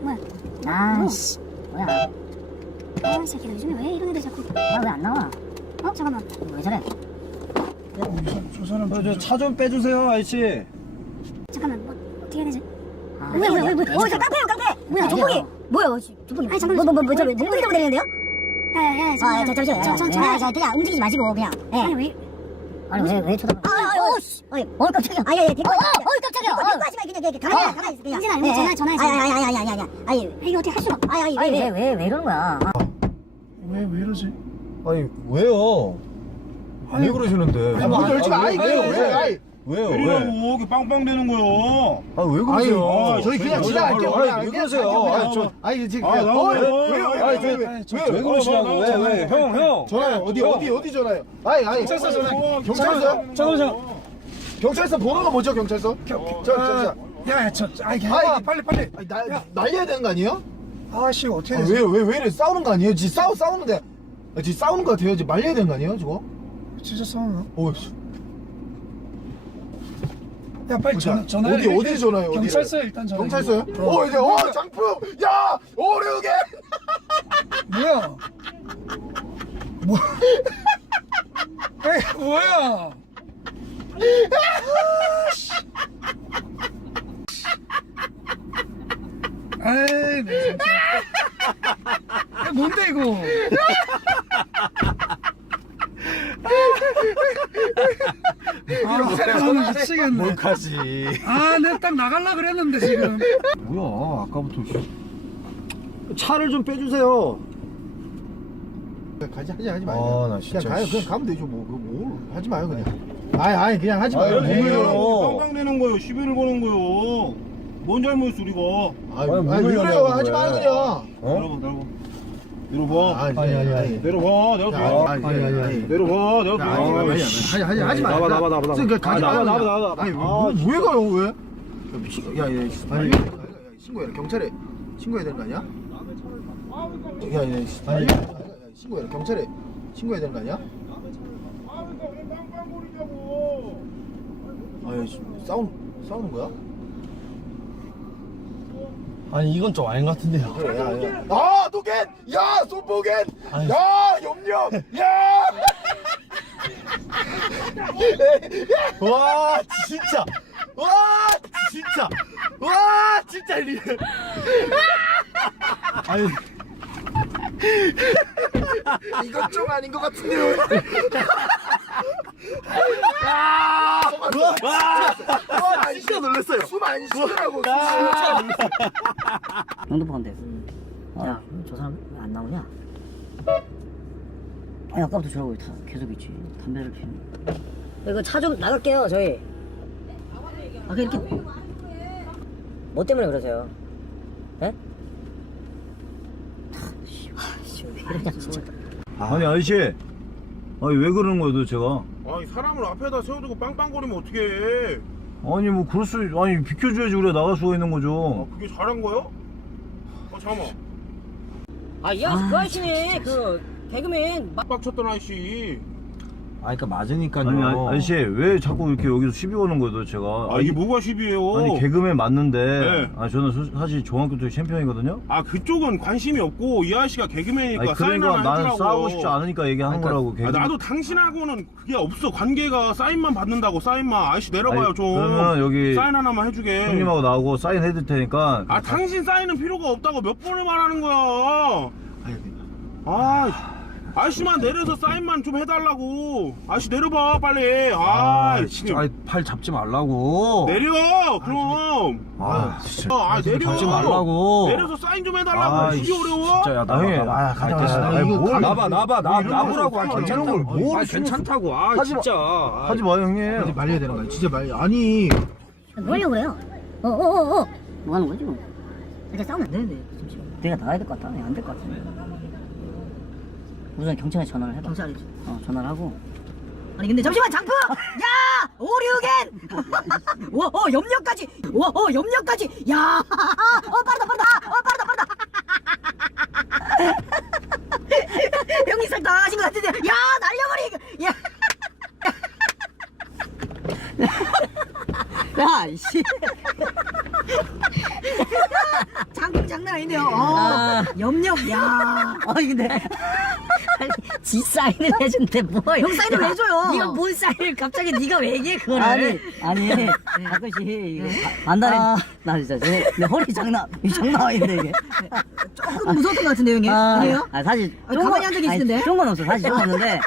뭐야? 아씨 뭐야 아, 이 새끼들 요즘에 왜 이런 애들 자꾸? 나왜안 나와 어, 잠깐만. 왜 저래 저 사람 어, 저차좀 빼주세요 아저씨 잠깐만. 뭐 어떻게 해야 되지? 아, 뭐야, 뭐야, 뭐야, 뭐야? 어, 저 깡패요 깡패 뭐야, 조폭이? 뭐야 조폭이 아니, 잠깐만. 뭐 뭐 뭐 저 몽둥이 들고 다니는데요? 야, 야, 야, 아 잠깐만. 저, 잠시만요 저, 저, 저, 아, 자, 그냥 움직이지 마시고 그냥 예. 아니 왜? 아니 왜, 왜 쳐다봐? 아, 아, 어, 씨. 어이, 어, 깜짝이야. 아니, 데리고 어, 어, 어, 깜짝이야. 데리고 하지 마, 그냥, 그냥, 가만히, 어. 가만히 있어, 그냥. 이거 전화, 전화해서. 아니, 아니, 아니, 아니, 아니, 아니, 아니, 이게 어떻게 할 수가? 없- 아니, 아니, 왜, 왜, 왜, 왜 이러는 거야? 아, 왜, 왜 이러지? 아니 왜요? 왜 그러시는데? 아니, 뭐 열지 마. 아이, 왜요? 왜, 왜, 아이. 왜요? 왜? 왜냐고 이게 빵빵 되는 거요. 아 왜 그러세요? 아니, 저희 그냥 지나갈게요. 아니, 왜 그러세요? 아니. 저 아니, 지금 아, 그냥. 나 어, 왜, 왜요? 왜, 왜요? 왜, 아니, 왜, 왜, 왜, 왜, 왜 그러시냐고 왜 왜? 형 형. 전화요. 어디, 어디, 어디 전화요? 아니, 아니. 경찰서 전화. 경찰서? 잠깐만 잠깐만. 경찰서 번호가 뭐죠, 경찰서? 저, 저, 저. 야, 야, 저, 아이, 아이, 아, 빨리, 빨리. 아니, 날, 날려야 되는 거 아니에요? 아씨, 어떻게 아, 되지? 왜, 왜, 왜 이래? 싸우는 거 아니에요? 지 싸우, 싸우는데. 아, 지 싸우는 거 같아요. 지 말려야 되는 거 아니에요, 저거? 진짜 싸우나? 오, 씨. 야, 빨리 전화, 전화. 어디, 어디 전화요? 어디를? 경찰서에 일단 전화. 경찰서요? 어, 이제, 어, 장품! 야! 오류게! 뭐야? 뭐? 에이, 뭐야? 나 진짜. 야, 뭔데 이거? 아, 나는 미치겠네. 뭘까지? 아, 내가 딱 나갈라 그랬는데 지금. 뭐야? 아까부터 차를 좀 빼주세요. 가지, 하지, 하지 마요. 아, 그냥. 나 진짜, 그냥 가요. 씨. 그냥 가면 되죠. 뭐, 그뭘 하지 마요, 그냥. 아니, 아니, 그냥 하지 마요. 아니, 네. 왜 그래요? 빵빵 되는 거요. 시비를 거는 거요. 뭔 잘못이어 우리가. 아니, 아니, 아니, 왜뭘 그래요? 하냐고, 하지 왜. 마요, 그냥. 어? 내려봐 내려봐. 내려봐. 아니, 아니, 아니. 내려봐. 아, 아니, 아니, 아니, 아니. 내려봐. 아니, 아니, 아니, 하지, 하지, 하지 마요. 나와, 나와, 나와, 나와. 그러니까 가지 아, 마요. 나와, 그냥. 나와, 나와, 나와. 아니, 아, 뭐, 왜 가요, 왜? 야, 미친, 야, 야, 아니, 신고해라. 경찰에 신고해야 되는 거 아니야? 야, 야, 씨, 아니, 신고해라. 경찰에 신고해야 되는 거 아니야? 아, 그러니까. 아, 씨, 싸우, 싸우는 거야? 아니 이건 좀 아닌 것 같은데요. 그래, 야, 야. 아, 도겐! 야, 손보겐! 야, 염려! 야! 와 진짜. 와 진짜. 와 진짜 리. 아니 이건 좀 아닌 것 같은데요? 와 진짜 놀랐어요. 숨 안 쉬더라고. 영등포 가면 돼. 야, 저 사람 왜 안 나오냐? 아니, 아까부터 저러고 다 계속 있지. 담배를 피우네. 이거 차 좀 나갈게요, 저희. 아, 그 이렇게. 뭐 때문에 그러세요? 예? 참, 씨, 아, 진짜. 아니 아저씨. 아니 왜 그러는 거예요 도대체가? 아니 사람을 앞에다 세워두고 빵빵거리면 어떡해. 아니 뭐 그럴 수 아니 비켜줘야지 우리가 나갈 수가 있는 아, 거죠. 그게 잘한 거요? 아 잠깐만. 아, 이 아저씨, 그 아저씨네. 그, 개그맨. 빡쳤던 아저씨. 아, 그러니까 맞으니까요. 아니 아, 아저씨 왜 자꾸 이렇게 여기서 시비 거는 거예요 도대체가? 아 이게 뭐가 시비예요? 아니 개그맨 맞는데 네. 아 저는 소- 사실 중학교 때 챔피언이거든요. 아 그쪽은 관심이 없고 이 아저씨가 개그맨이니까 아니 사인 그러니까 하나 나는 해주라고. 싸우고 싶지 않으니까 얘기하는 그러니까- 거라고. 아, 개그... 나도 당신하고는 그게 없어 관계가 사인만 받는다고 사인만 아저씨 내려봐요 아니, 좀 그러면 여기 사인 하나만 해주게 형님하고 나하고 사인 해줄 테니까. 아 당신 사인은 필요가 없다고 몇 번을 말하는 거야 아 아저씨만 내려서 사인만 좀 해달라고 아저씨 내려봐 빨리 아, 아, 진짜. 아이, 팔 잡지 말라고. 내려 그럼 아, 진짜. 아 내려 잡지 말라고. 내려서 사인 좀 해달라고 아, 이게 어려워? 진짜 야, 아, 나가. 형님, 나가. 아, 가자, 뭘- 나봐, 나봐, 나, 뭐 나보라고. 걸 아. 걸뭘 괜찮다고. 아, 하지 마. 진짜. 아, 하지 마요 형님. 하지 말려야 되는 거야. 진짜 말 아니. 뭐하려고 그래요? 어, 어, 어, 어. 뭐 하는 거야, 지금? 이제 싸우면 안 되는데. 내가 나가야 될 것 같다. 안될 것 같은데. 우선 경찰에 전화를 해봐. 경찰이지. 어, 전화를 하고. 아니, 근데 잠시만, 장프! 야! 오류겐! 와, 어, 염려까지! 와, 어, 염려까지! 야! 어, 빠르다, 빠르다! 어, 빠르다, 빠르다! 형님 살다 하신 것 같은데, 야! 날려버리! 야! 야, 이씨. 장군 장난 아닌데요. 어, 아. 염력, 야. 아니 근데 아니, 지 사인을 해준대 뭐? 형 사인을 왜 해줘요? 네가 뭔 사인을 갑자기 네가 왜 얘기해 그거를? 아니 아니 가끔씩 이거 바- 반달에 아. 나 진짜 내, 내 허리 장난 이 장난 아닌데 이게. 조금 무서웠던 것 같은데, 형님. 아, 그래요? 아 사실 아, 가만히 건- 앉아 계시는데? 좋은 건 없어 사실 좋은 건 없는데 이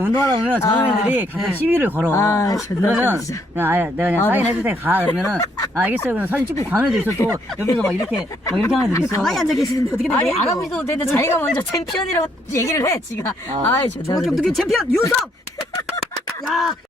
운동하다 보면 젊은이들이 가끔 네. 시비를 걸어. 아, 존나 그러면. 그냥 아예 내가 그냥 아, 사인 네. 테니까 가 그러면은 아, 알겠어요 그냥 사진 찍고 가는 애도 있어 또 옆에서 막 이렇게 막 이렇게 하는 애도 있어. 가만히 앉아 계시는데 어떻게 된 아니 거예요? 안 하고 있어도 되는데 자기가 먼저 챔피언이라고 얘기를 해 지가. 아, 아이 중학교 득기 챔피언 유성! 야!